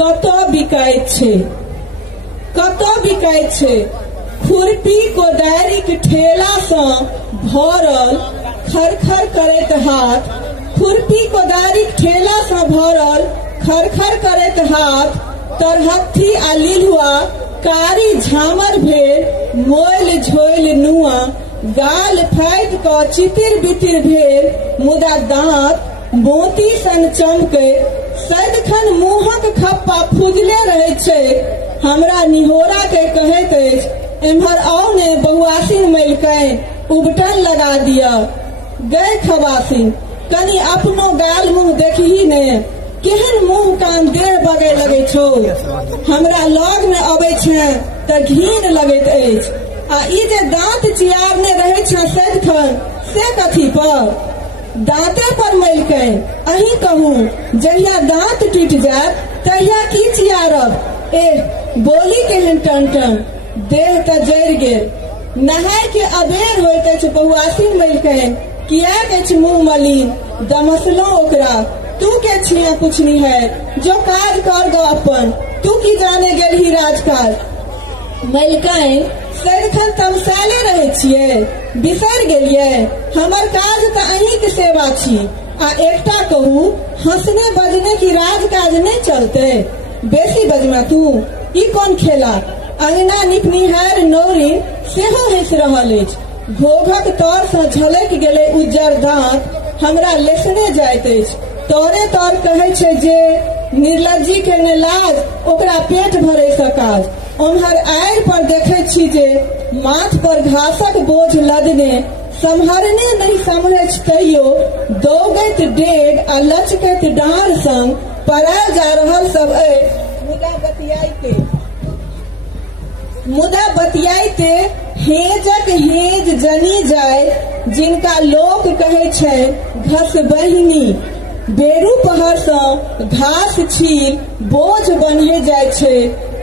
कतऽ बिकाइत छै, कतऽ बिकाइत छै। खुरपी कोदारिक ठेला सँ भरल खरखर करैत हाथ, खुरपी कोदारिक ठेला सँ भरल खरखर करैत हाथ, तरहत्थी आ लिलुआ कारी झामर भेल मोइल झोइल नुआ, गाल फाटि कऽ चितिर बितिर भेल मुदा दाँत मोती सन चमकै, सदिखन मुँहक खप्पा फुजले रहैत छै। हमरा निहोरा के कहैत अछि, एम्हर आउ ने बहुआसिन मलिकनि, उबटन लगा दिअ। गै खबासिन, कनि अपनो गाल मुँह देखही ने, केहन मुँह कान देह बगै लगे छौ। हमरा लग में अबै छै तऽ घिन लगैत अछि, आ ई जे दाँत चियारने रहै छै सदिखन, से कथी पर? दाँते पर मलिकनि, अहीं कहू, जहिया दाँत टूटि जायत तहिया की चियारब। एह बोली केहन टन, देह तऽ जरि गेल। नहाय के अबेर होइत अछि बहुआसिन मलिकनि, किएक अछि मुँह मलिन? दमसलहुँ ओकरा, तू के छिया पुछनिहार, जो काज कर गो अपन, तू की जाने गेलही राजकाज। मलिकनि, सदिखन तमसाले रहै छियै, बिसरि गेलियै? हमर काज तऽ अहींके सेवा छी। आ एकटा कहू, हंसने बजने की राजकाज नहि चलते? बेसी बजमा तू, ई कोन खेला? अंगना निपनिहार नौरिन सेहो हंसि रहल अछि। घोघक तर सँ झलकि गेलै उज्जर दाँत, हमरा लेसने जाइत अछि। तोरे तोर कहै छै जे निर्लज्जी के ने लाज, ओकरा पेट भरे सँ काज। ओम्हर आड़ि पर देखै छी जे माथ पर घासक बोझ लदने, सम्हरने नहीं सम्हरैछ तैयो दौगैत डेग आ लचकैत डाँढ़ संग परायल जा रहल सब अछि। मुदा बतियाइते हेजक हेज जनी जाय, जिनका लोक कहै छै घसबहिनी। बेरू पहर सँ घास छील बोझ बन्हे जाय छै,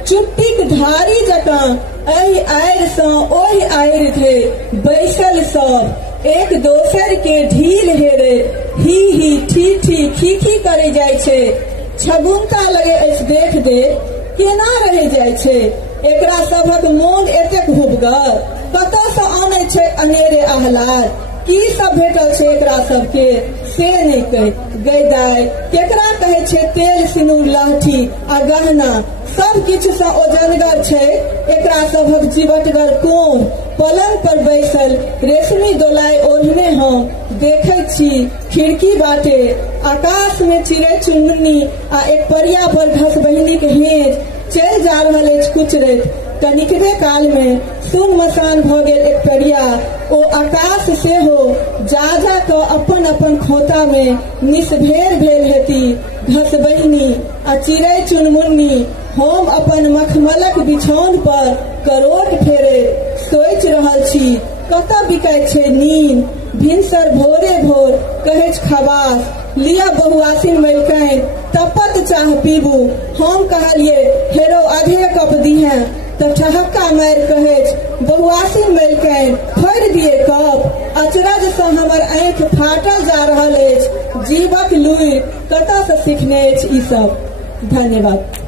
चुट्टीक धारी जकाँ एहि आड़ि सँ ओहि आड़ि धरि बैसल सब एक दोसर के ढील हेरे ही ही ठी ठी खी खी करे जाय छै। छगुनता लगे अछि देख दे, केना रहि जाय छै। एकरा सभक मोन एतेक हुबगर, कतऽ सँ आनै छै अनेरे आह्लाद। की सब भेटल छै एकरा सबके से नहीं कहि। गै दाय, केकरा कहै छै तेल सिनूर लहठी आ गहना, सब किछु सँ ओजनगर छै एकरा सभक जीवटगर कोन। पलंग पर बैसल रेशमी दोलाई ओढ़ने हम देखै छी खिड़की बाटे, आकाश में चिड़ै चुनमुनी आ एक परिया पर घसबहिनी के हेज चलि जा रहल अछि कुचरैत। कनिकबे काल में सुन मसान भऽ गेल एक परिया, ओ आकाश सेहो जा जा कऽ अपन अपन खोता में निसभेर भेल हेती। घसबहिनी आ चिड़ै चुनमुनी हम अपन मखमलक बिछौन पर करोट फेरे सोचि रहल छी, कतऽ बिकाइत छै नींद। भिनसर भोरे भोर कहै खबास, लिया बहुआसिन मलिकनि तपत चाह पीबू। हम कहलिए हेरो आधे कप दीहें, तऽ ठहक्का मारि कहै बहुआसिन मलिकनि भरि दिए कप। अचरज सँ हमर आँखि फाटल जा रहल अछि, जीवक लुरि कतऽ सँ सिखने अछि ई सब। धन्यवाद।